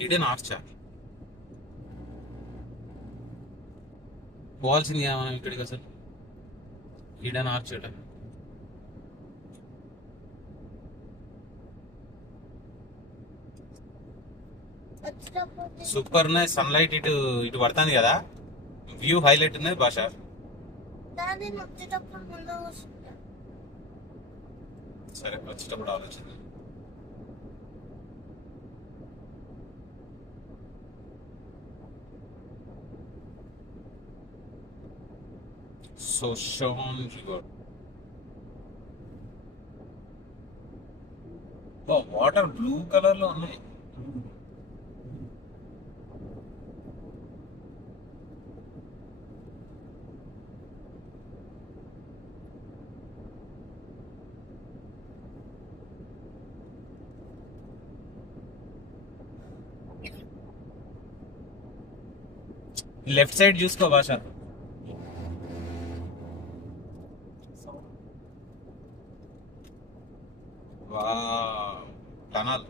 Hidden ఆర్చా పోవాల్సింది మనం ఇక్కడికి అసలు హిడెన్ ఆర్చ్ అట సూపర్ ఉన్నాయి. సన్లైట్ ఇటు ఇటు పడుతుంది కదా, వ్యూ హైలైట్ ఉన్నది భాష. సరే వచ్చేటప్పుడు ఆలోచన. So Shan river water blue colour లో ఉన్నాయి. లెఫ్ట్ సైడ్ చూసుకో భాష. వా టనల్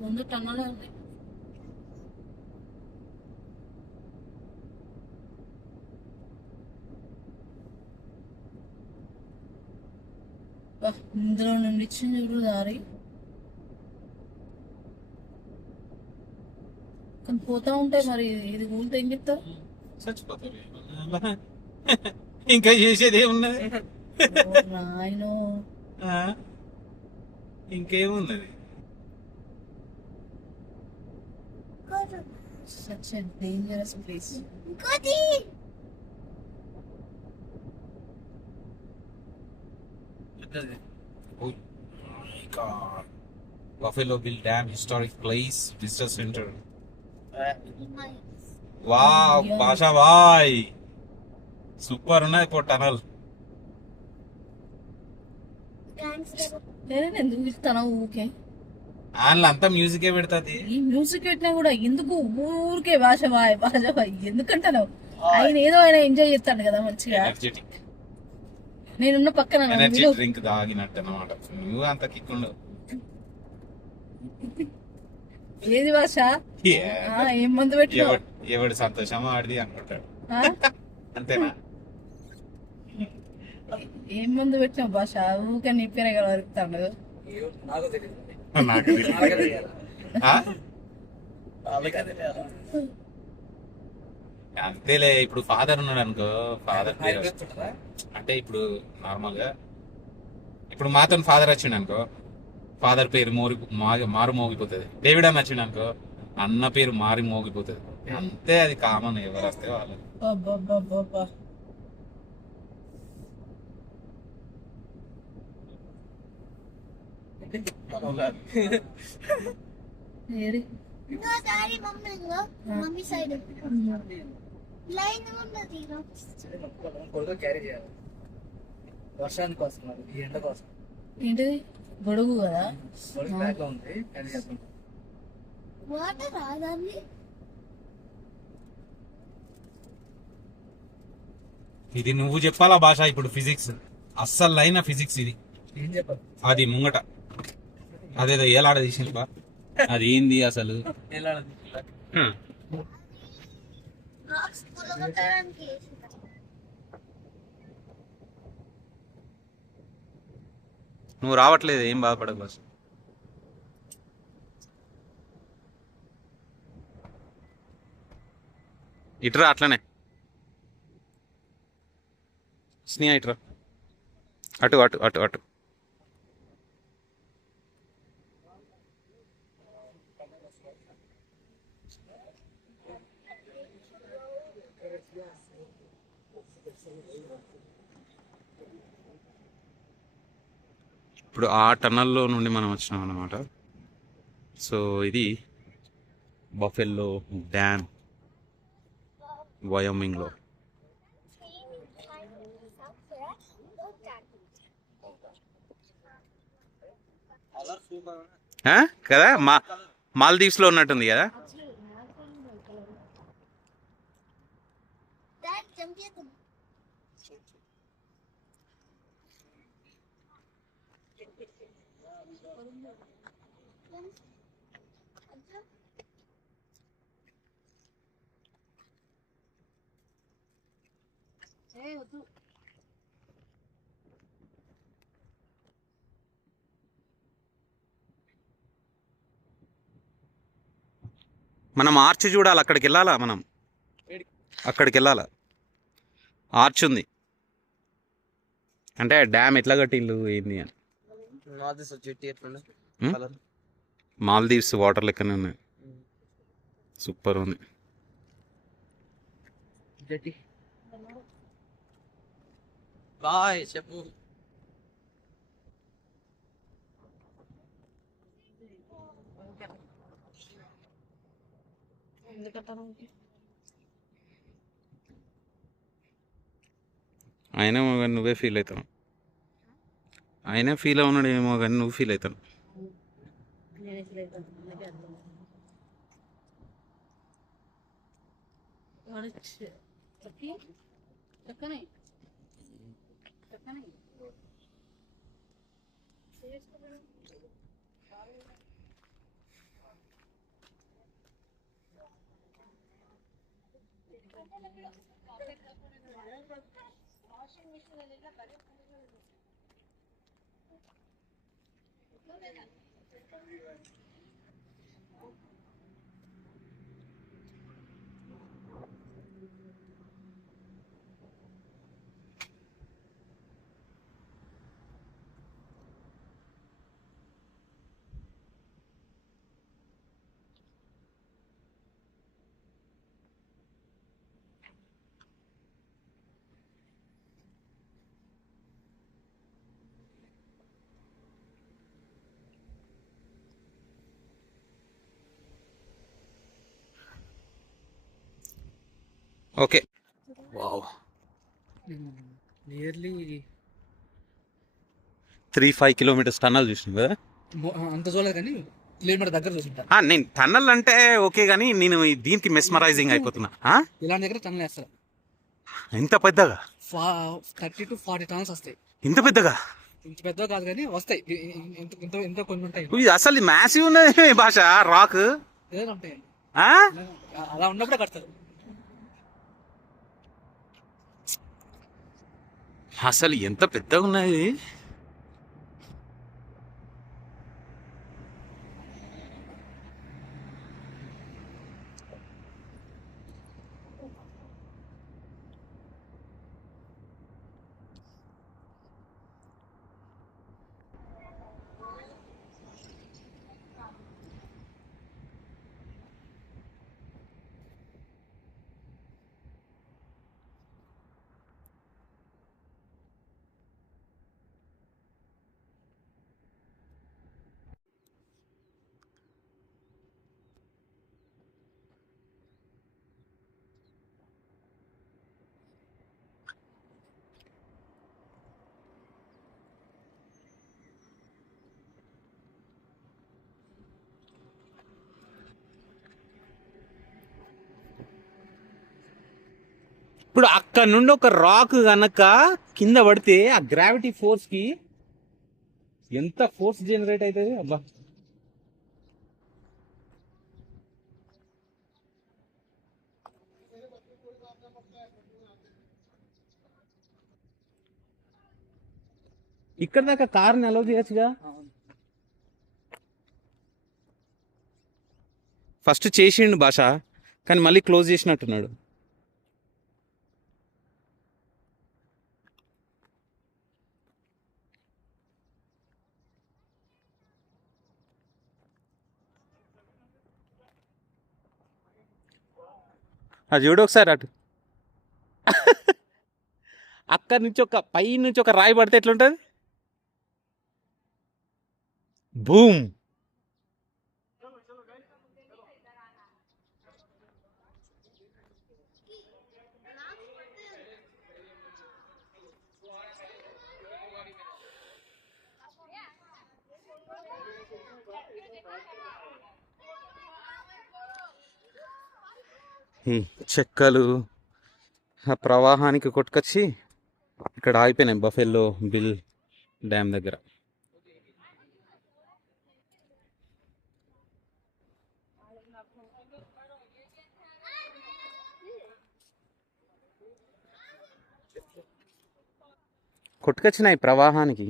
ముందు టన్నల్ ఉంది. ఇందులో నుండి ఇచ్చింది చూడు దారి. కానీ పోతా ఉంటాయి మరి. ఇది కూలితే ఏం చెప్తారు? చచ్చిపోతారు. ఇంకా చేసేది ఏమున్నది? నాయనో ఇంకేమున్నది? such a dangerous place. Oh my God. Buffalo Bill Dam Historic Place Visitor Center. Wow, Basha bhai. Super ఉన్నది పో టనల్. నేను ఎందుకు ఇస్తాను ఊకే? అందులో అంతా మ్యూజికే పెడతాది. ఈ మ్యూజిక్ పెట్టినా కూడా ఎందుకు ఊరికే భాష బాయ్ ఎందుకంటాను? ఆయన ఏదో ఆయన ఎంజాయ్ చేస్తాడు కదా మంచిగా. ఎనర్జెటిక్. నేనున్న పక్కన ఎనర్జీ డ్రింక్ తాగినట్టు అన్నమాట. నువ్వు అంత కిక్ ఉండవు. ఏది భాష? ఏం మందు పెట్టినా ఎవడు సంతోషమా ఆడిది అనుకుంటాడు. అంతేనా? ఏం మందు పెట్టినా భాష ఊకే నీ పేరే కదా వరుకుతాడు. అంతేలే. ఇప్పుడు ఫాదర్ ఉన్నాడు అనుకో, ఫాదర్ పేరు అంటే ఇప్పుడు నార్మల్ గా ఇప్పుడు మాతో ఫాదర్ వచ్చిండు అనుకో, ఫాదర్ పేరు మారు మోగిపోతుంది. డేవిడ్ అని వచ్చిండు అనుకో, అన్న పేరు మారి మోగిపోతుంది. అంతే, అది కామన్. ఎవరు వస్తే వాళ్ళు. వర్షానికి వస్తున్నారు, ఈ ఎండ కోసం. ఏంటిది? గొడుగు కదా. ఇది నువ్వు చెప్పాలా భాష. ఇప్పుడు ఫిజిక్స్ అస్సలు అయిన ఫిజిక్స్ ఇది. ఏం చెప్పాలి? అది ముంగట అదేదో ఏలాడ తీసింది బా. అది ఏంది అసలు? నువ్వు రావట్లేదు, ఏం బాధపడదు బాస్. ఇట్రా అట్లనే స్నేహ ఇట్రా. అటు అటు అటు అటు. ఇప్పుడు ఆ టన్నల్లో నుండి మనం వచ్చినాం అన్నమాట. సో ఇది బఫెల్లో డ్యామ్, వయోమింగ్లో. కదా మాల్దీవ్స్ లో ఉన్నట్టుంది కదా. మనం ఆర్చ్ చూడాలి, అక్కడికి వెళ్ళాలా మనం, అక్కడికి వెళ్ళాలా. ఆర్చ్ ఉంది అంటే డ్యామ్ ఎట్లా కట్టిల్లు ఏంది అని. మాల్దీవ్స్ వాటర్ లెక్కనే ఉన్నాయి, సూపర్ ఉంది. బాయ్ చెప్పు. అయినా కానీ నువ్వే ఫీల్ అవుతావు, అయినా ఫీల్ అవునాడు ఏమో కానీ నువ్వు ఫీల్ అవుతావు. Okay. Wow, nearly 3-5 kilometres tunnel చూసినావు కదా. అంత చూడలేదు కానీ కిలోమీటర్ దగ్గర చూసుంటా. నేను టన్నల్ అంటే ఓకే కానీ నేను దీనికి మెస్మరైజింగ్ అయిపోతున్నా. ఇలాంటి దగ్గర టన్నులు వేస్తారు. ఇంత పెద్దగా 30 to 40 టన్స్ వస్తాయి. ఇంత పెద్దగా ఇంత పెద్ద కాదు కానీ వస్తాయి. ఇంత ఇంత ఇంత కొన్ని ఉంటాయి. ఇది అసలు మ్యాసివ్ ఉన్నది భాష, రాక్ ఏదైనా ఉంటాయి. ఆ? అలా ఉన్నప్పుడే కడతారు. అసలు ఎంత పెద్దగా ఉన్నది. ఇప్పుడు అక్కడ నుండి ఒక రాక్ గనక కింద పడితే ఆ గ్రావిటీ ఫోర్స్ కి ఎంత ఫోర్స్ జనరేట్ అవుతుంది అబ్బా. ఇక్కడ దాకా కార్ని అలౌ చేయొచ్చుగా. ఫస్ట్ చేసిండు భాష, కానీ మళ్ళీ క్లోజ్ చేసినట్టున్నాడు. అది చూడు ఒకసారి అటు. అక్కడి నుంచి ఒక పై నుంచి ఒక రాయి పడితే ఎట్లుంటుంది. బూమ్. చెక్కలు ఆ ప్రవాహానికి కొట్టుకొచ్చి ఇక్కడ ఆగిపోయినాయి బఫెల్లో బిల్ డ్యామ్ దగ్గర. కొట్టుకొచ్చినాయి ప్రవాహానికి.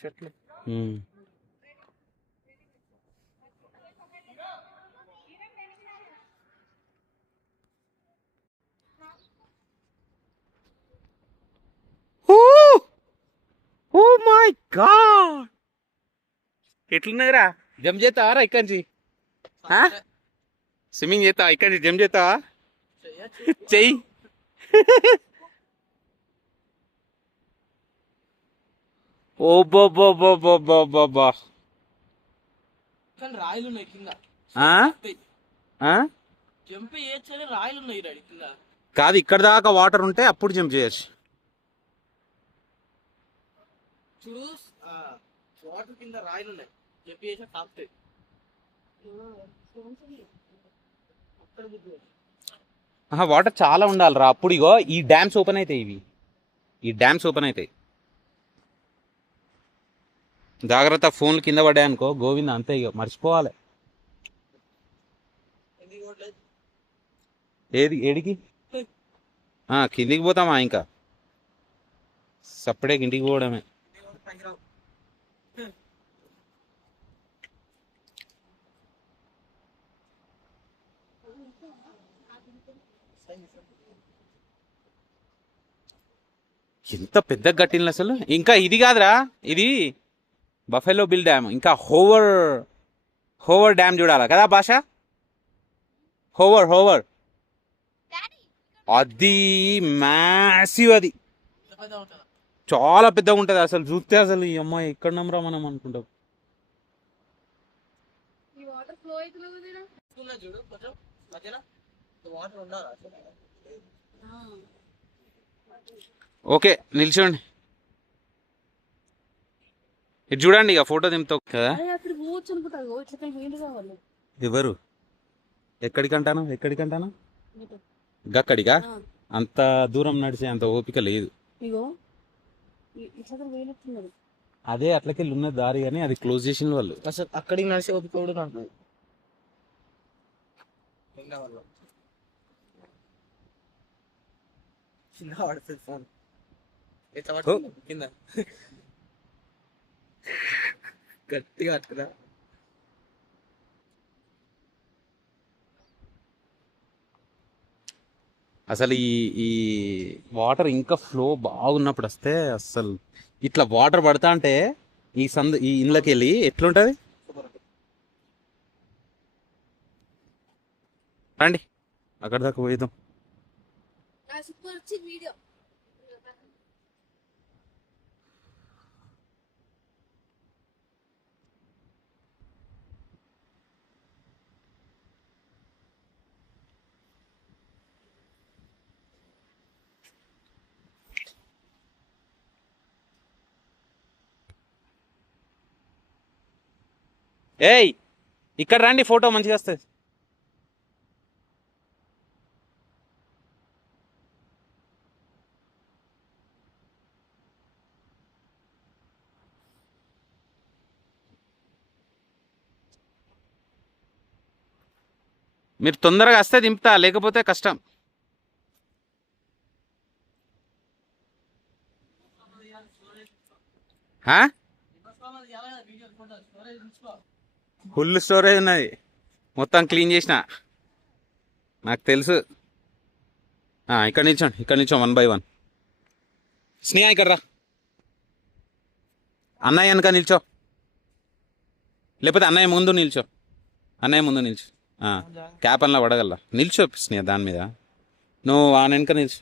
చెట్లు. ఉమ్. ఓ మై గాడ్, ఎట్లున్నదిరా? జంప్ చేస్తావారా ఇక్కడి నుంచి? స్విమ్మింగ్ చేస్తావా ఇక్కడి నుంచి? జంప్ చేస్తావా? చెయ్యి. ఓ బాబా. కానీ రాయలు ఉన్నాయి కింద. జంప్ చేయొచ్చు కానీ రాయలు ఉన్నాయి డాడీ కింద. కాదు, ఇక్కడ దాకా వాటర్ ఉంటే అప్పుడు జంప్ చేయొచ్చు. చూడు వాటర్ కింద రాయలు ఉన్నాయి, జంప్ చేసా తాకుతాయి. వాటర్ చాలా ఉండాలిరా అప్పుడు. ఇగో ఈ డ్యామ్స్ ఓపెన్ అవుతాయి, ఈ డ్యామ్స్ ఓపెన్ అవుతాయి. జాగ్రత్త, ఫోన్లు కింద పడ్డాయనుకో గోవింద అంతే, ఇక మర్చిపోవాలి. ఏడికి కిందికి పోతామా? ఇంకా సప్పుడే ఇంటికి పోవడమే. ఎంత పెద్ద కట్టిన అసలు. ఇంకా ఇది కాదురా, ఇది బఫెలో బిల్ డ్యామ్. ఇంకా హోవర్ డ్యామ్ చూడాలా కదా భాష? హోవర్ అది మ్యాసివ్, అది చాలా పెద్దగా ఉంటుంది అసలు. చూస్తే అసలు ఈ అమ్మాయి ఎక్కడ నమ్మరా మనం అనుకుంటాం. చూడు కొంచెం మధ్యలో వాటర్ ఉండాలి. ఓకే, నిల్చోండి. ఇది చూడండి, ఇక ఫోటో దింపుతావు కదా. ఎవరు? ఎక్కడికంటాను గక్కడిగా? అంత దూరం నడిచే అంత ఓపిక లేదు. అదే అట్లకెళ్ళి ఉన్న దారి కానీ అది క్లోజ్ చేసిన వాళ్ళు. అసలు అక్కడికి నడిచే ఓపిక కూడా నాకు. చిన్న పడుతుంది ఫోన్ కింద గట్టిగా పట్టుకురా. అసలు ఈ వాటర్ ఇంకా ఫ్లో బాగున్నప్పుడు వస్తే అసలు ఇట్లా వాటర్ పడతా అంటే ఈ ఇండ్లకి వెళ్ళి ఎట్లుంటది. రండి అక్కడ దాకా పోయిద్దాం. ఏయ్, ఇక్కడ రండి, ఫోటో మంచిగా వస్తుంది. మీరు తొందరగా వస్తే దింపుతా, లేకపోతే కష్టం. ఫుల్ స్టోరేజ్ ఉన్నది, మొత్తం క్లీన్ చేసిన, నాకు తెలుసు. ఇక్కడ నిల్చోండి 1 by 1. స్నేహ ఇక్కడ రా, అన్నయ్య వెనక నిల్చో, లేకపోతే అన్నయ్య ముందు నిల్చో. క్యాప్ అన్నా పడగల. నిల్చో స్నేహ దాని మీద, నువ్వు ఆ వెనక నిల్చో.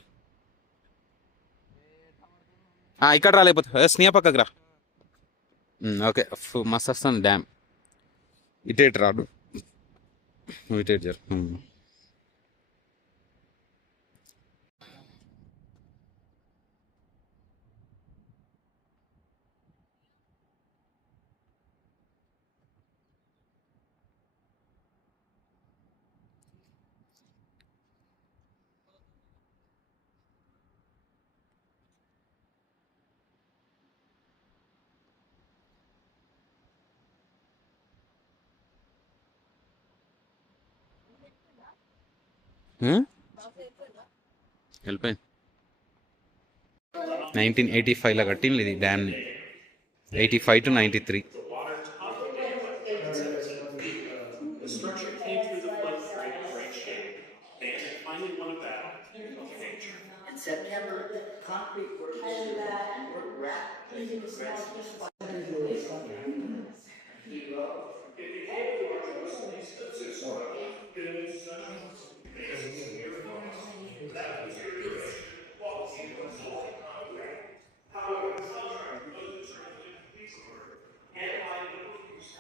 ఇక్కడ రా, లేకపోతే స్నేహ పక్కకు రా. ఓకే, మస్తు వస్తుంది డ్యామ్. ఇటేట్ రాడు, నువ్వు ఇటేట్ జరు. వెళ్ళిపోయింది. 1985లో కట్టింది ఇది డ్యామ్ని. 85 to 93.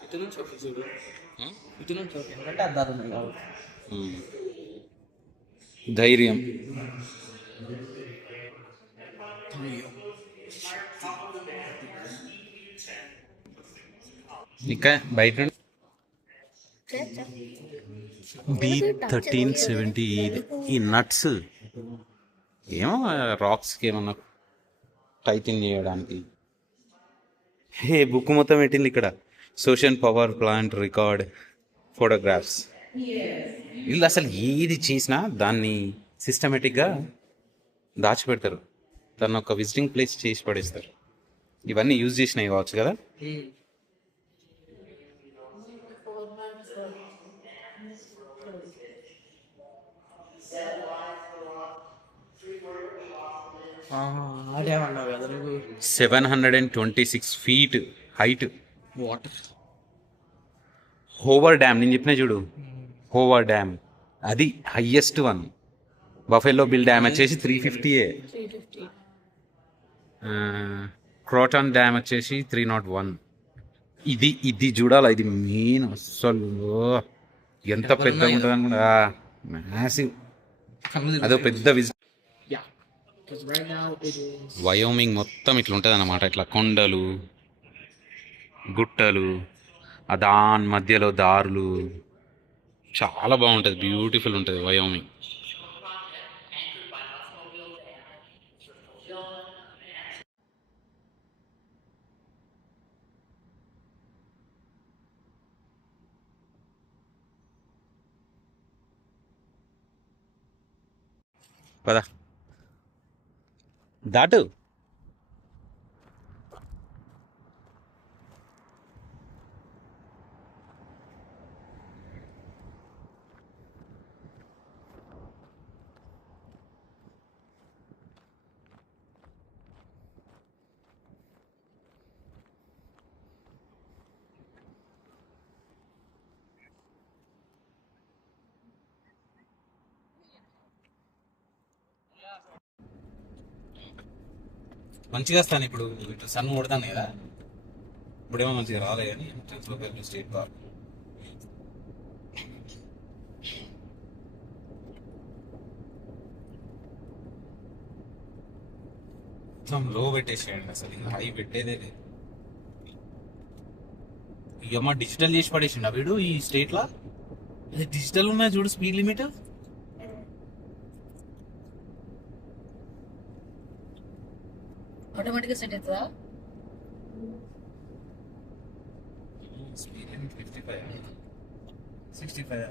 ఇటు నుంచి ఒక చూడు, ఇటు నుంచి ఒక ఎందుకంటే అద్దాలు ఉన్నాయి కాబట్టి. ధైర్యం. ఇంకా బయట B1370 ఈ నట్స్ ఏమో రాక్స్కి ఏమన్నా టైటింగ్ చేయడానికి. హే బుక్ మొత్తం పెట్టింది ఇక్కడ. Social power plant record photographs. వీళ్ళు అసలు ఏది చేసినా దాన్ని సిస్టమేటిక్గా దాచిపెడతారు. దాన్ని ఒక విజిటింగ్ ప్లేస్ చేసి పడేస్తారు. ఇవన్నీ యూజ్ చేసినాయి కావచ్చు కదా. అదేమన్నావు కదా నువ్వు. 726 feet height. Water Hoover dam నేను చెప్పిన చూడు, హోవర్ డ్యామ్ అది highest one. Buffalo Bill dam వచ్చేసి 350. 350. క్రోటాన్ డ్యామ్ వచ్చేసి 301. ఇది చూడాలి, ఇది మెయిన్. అసలు ఎంత పెద్దగా ఉంటుంది అనుకుంటా, మ్యాసివ్. అదో పెద్ద విజిట్. వయోమింగ్ మొత్తం ఇట్లా ఉంటుంది అన్నమాట. ఇట్లా కొండలు గుట్టలు, దాని మధ్యలో దారులు, చాలా బాగుంటుంది, బ్యూటిఫుల్ ఉంటుంది వయోమింగ్. పద దాటు. మంచిగా వస్తాను ఇప్పుడు. ఇటు సన్ కొడతాను కదా, ఇప్పుడేమో మంచిగా రాలే కానీ స్టేట్ పార్క్ మొత్తం లో పెట్టేసేయండి. అసలు ఇంకా హై పెట్టేదే లేదు. ఇక డిజిటల్ చేసి పడేసిండు వీడు ఈ స్టేట్ లా. అది డిజిటల్ ఉన్నా చూడు స్పీడ్ లిమిట్. ఆటోమేటిక్గా సెట్ అవుతుందా? Speed limit 55, 65,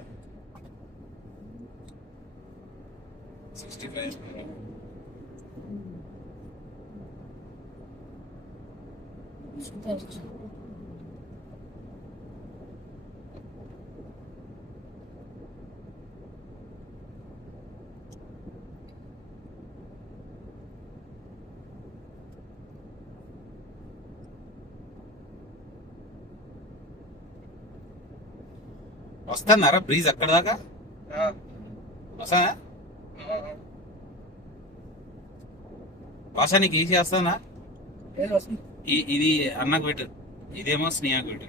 65. సూపర్. వస్తున్నారా బ్రీజ్ అక్కడ దాకా? వస్తా భాష నీకు ఈజీ వస్తానా? ఇది అన్నకు పెట్టు, ఇదేమో స్నేహకు పెట్టు.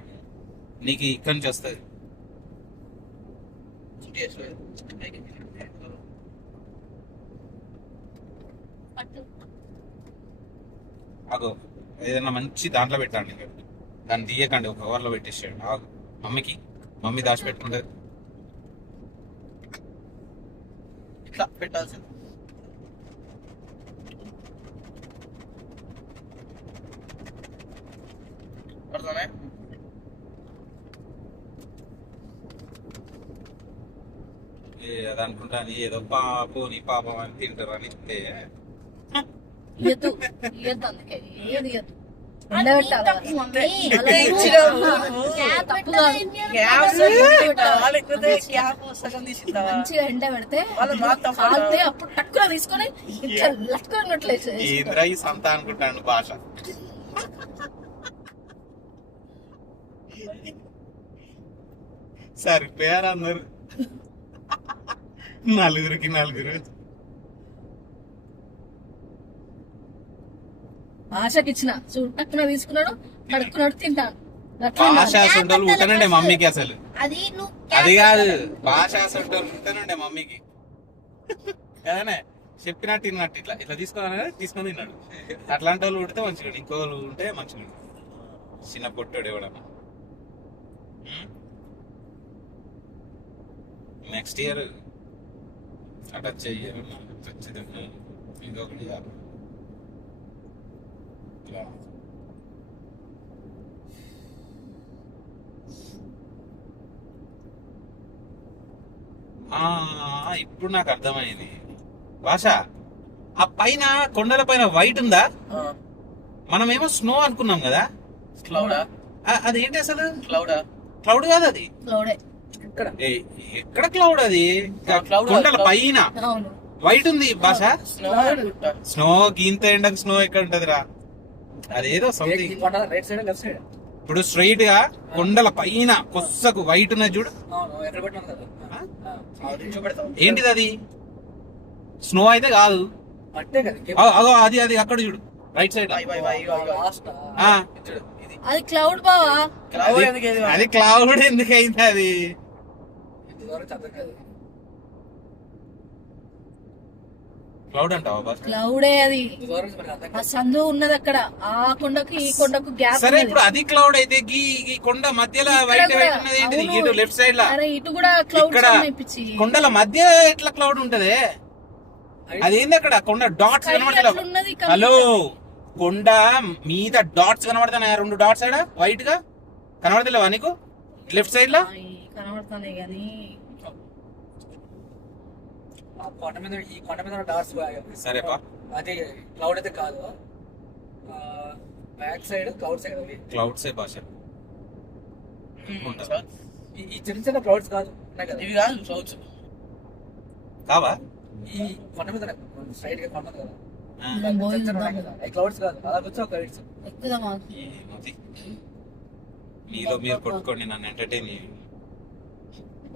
నీకు ఇక్కడి నుంచి వస్తుంది. అగో ఏదైనా మంచి దాంట్లో పెట్టండి, దాన్ని తీయకండి, ఒక కవర్లో పెట్టేసాడు. ఆగు, మమ్మీ దాచిపెట్టుకుంటుంది. ఇట్లా పెట్టాల్సింది. పడతానే అది అనుకుంటాను ఏదో పాపం నీ పాపం అని తింటారు అని ఇయ్యద్దు ఇయ్యద్దు, అందుకే ఏది ఇయ్యద్దు. ఎండబెట్టాలి కదా. అంతే ఇచ్చినా తప్పు కాదు. క్యాప్ సగం తీసిద్దావా మంచిగా ఎండ పెడితే వాళ్ళ మాత్రం కాలితే అప్పుడు టక్కున తీసుకొని ఇట్లా లట్టుకున్నట్లేదు. ఏంద్రా ఈ సంత అనుకుంటాను భాష. సరిపోయారు అందరు, నలుగురికి నలుగురు. ఆశకి ఇచ్చిన చూడు, టక్కున తీసుకున్నాడు, కడుక్కున్నాడు, తింటాను. అట్లా భాష ఉండాలి. అసంటోళ్ళు ఉంటానండే మమ్మీకి అసలు. అది నువ్వు అది కాదు, భాష అసంటోళ్ళు ఉంటానండే మమ్మీకి కదనే. చెప్పినట్టు తిన్నట్టు ఇట్లా ఇట్లా తీసుకొని తిన్నాడు. అట్లాంటి వాళ్ళు ఉంటే మంచిగా, ఇంకో వాళ్ళు ఉంటే మంచిగా. చిన్న పొట్టోడు ఎవడన్నా. నెక్స్ట్ ఇయర్ అటు వచ్చే ఇయర్ ఇంకొకటి ఇట్లా. ఇప్పుడు నాకు అర్థమైంది భాష. ఆ పైన కొండల పైన వైట్ ఉందా? మనమేమో స్నో అనుకున్నాం కదా. క్లౌడా అదేంటి అసలు? క్లౌడా క్లౌడ్ కాదు అది. క్లౌడే. ఎక్కడ క్లౌడ్ అది? Cloud కొండల cloud. పైన అవును. వైట్ ఉంది భాష. స్నో స్నో గీంత ఎండకు స్నో ఎక్కడ ఉంటదిరా? అదేదో something. Right side left side ఇప్పుడు స్ట్రైట్ గా కొండల పైన కొස්සకు వైట్ ఉన్నది చూడు. ఎక్కడ పెట్టినాను కదా చూపెడతాం. ఏంటిది అది? స్నో అయితే కాదు. అంటే కదా అగో అది అది అక్కడ చూడు, రైట్ సైడ్. లాస్ట్ ఇది అది క్లౌడ్ బావా. క్లౌడ్ ఎందుకు ఇది? అది క్లౌడ్ ఎందుకు అయింది అది? ఇంతవరకు అర్థం కాదు. క్లౌడ్ అంటావా బాస్? క్లౌడే అది. ఇంతవరకు మనకు అర్థం ఆ కాదు. సందు ఉన్నది అక్కడ, ఆ కొండకు ఈ కొండకు గ్యాప్ సరే ఉన్నది. ఇప్పుడు అది క్లౌడ్ అయితే ఈ కొండ మధ్యలో వైట్ ఇక్కడ వైట్ ఉన్నది ఏంటిది? అవును. ఇటు లెఫ్ట్ సైడ్ లా. అరే ఇటు కూడా క్లౌడ్స్ ఇక్కడ ఉన్నాయి పిచ్చి. కొండల మధ్య ఎట్లా క్లౌడ్ ఉంటది? అదేంది అక్కడ కొండ డాట్స్ Sky కనబడతలేవు? అట్లున్నది, హలో, కొండ మీద డాట్స్ కనబడతాయి, 2 డాట్స్ ఆడ వైట్ గా కనబడతలేవా నీకు లెఫ్ట్ సైడ్ లా? కనబడుతున్నాయి కానీ ఆ కొండ మీద ఈ కొండ మీద డాట్స్ సరేపా, అది క్లౌడ్ అయితే కాదు. బ్యాక్ సైడ్ క్లౌడ్ సైడ్ అవి క్లౌడ్స్ ఏ భాష. ఈ చిన్న చిన్న క్లౌడ్స్ కాదు ఉన్నాయి కదా, ఇవి కాదు క్లౌడ్స్. కావా? ఈ కొండ మీద స్ట్రైట్ గా కొండ కదా, ఆ. మనం పోయి చిన్న చిన్న ఉన్నాయి చూద్దాం. కదా, అవి క్లౌడ్స్ కాదు. అలా వచ్చి ఒక క్లౌడ్స్. ఎక్కుదామా? ఏముంది? మీలో మీరు కొట్టుకోండి, నన్ను ఎంటర్టైన్ చేయండి.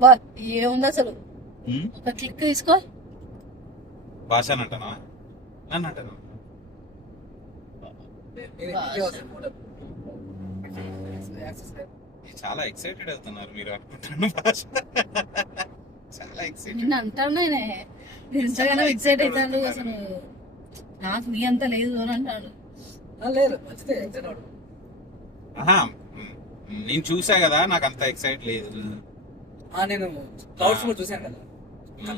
బా ఏముంది అసలు? ఒక క్లిక్ తీసుకో. భాష అని అంటానా? నన్ను అంటాను. చాలా ఎక్సైటెడ్ అవుతున్నారు మీరు అనుకుంటున్న భాష. చాలా ఎక్సైటెడ్. నిన్న అంటాను నేనే, ఎంతగానో ఎక్సైట్ అవుతాడు అసలు. నాకు నీ అంత లేదు అని అంటాడు. లేదు మంచిదే ఎగ్జామ్ వాడు. ఆహా, నేను చూసా కదా, నాకు అంత ఎక్సైట్ లేదు. నేను క్లౌడ్స్ కూడా చూసాను కదా,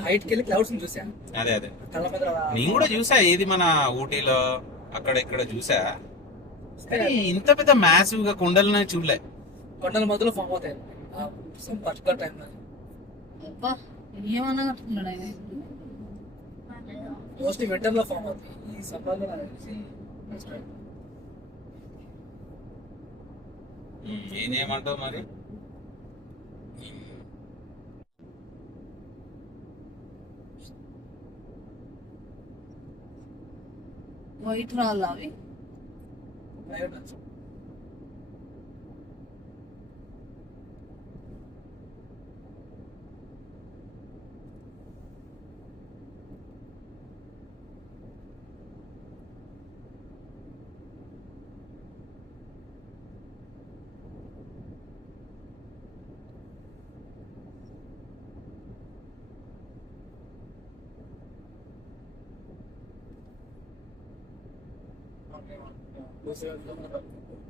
హైట్కి వెళ్ళి క్లౌడ్స్ చూసాను అదే అదే, కళ్ళ మీద. నేను కూడా చూసా. ఏది మన ఊటీలో అక్కడ ఇక్కడ చూసా, కానీ ఇంత పెద్ద మ్యాసివ్ గా కొండలను చూడలే. కొండల మధ్యలో ఫామ్ అవుతాయి సమ్ పర్టికులర్ టైంలో. అబ్బా ఏమన్నా కట్టుకున్నాడు ఆయన. మోస్ట్లీ వింటర్ లో ఫామ్ అవుతాయి. ఈ సమ్మర్ లో నాకు తెలిసి ఏం చేయమంటావు మరి? వైట్ రాళ్ళు అవి. అయి ఉండొచ్చు.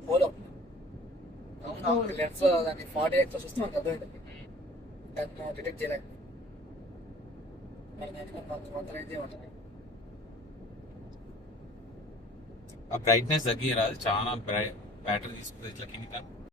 పోలో లెన్స్ దాన్ని 40x చూస్తే మనకు అర్థమైంది. దాన్ని డిటెక్ట్ చేయలేము. ఆ బ్రైట్నెస్ తగ్గిరాదు, చాలా బ్యాటరీ తీసుకుంటుంది ఇట్లా కింద.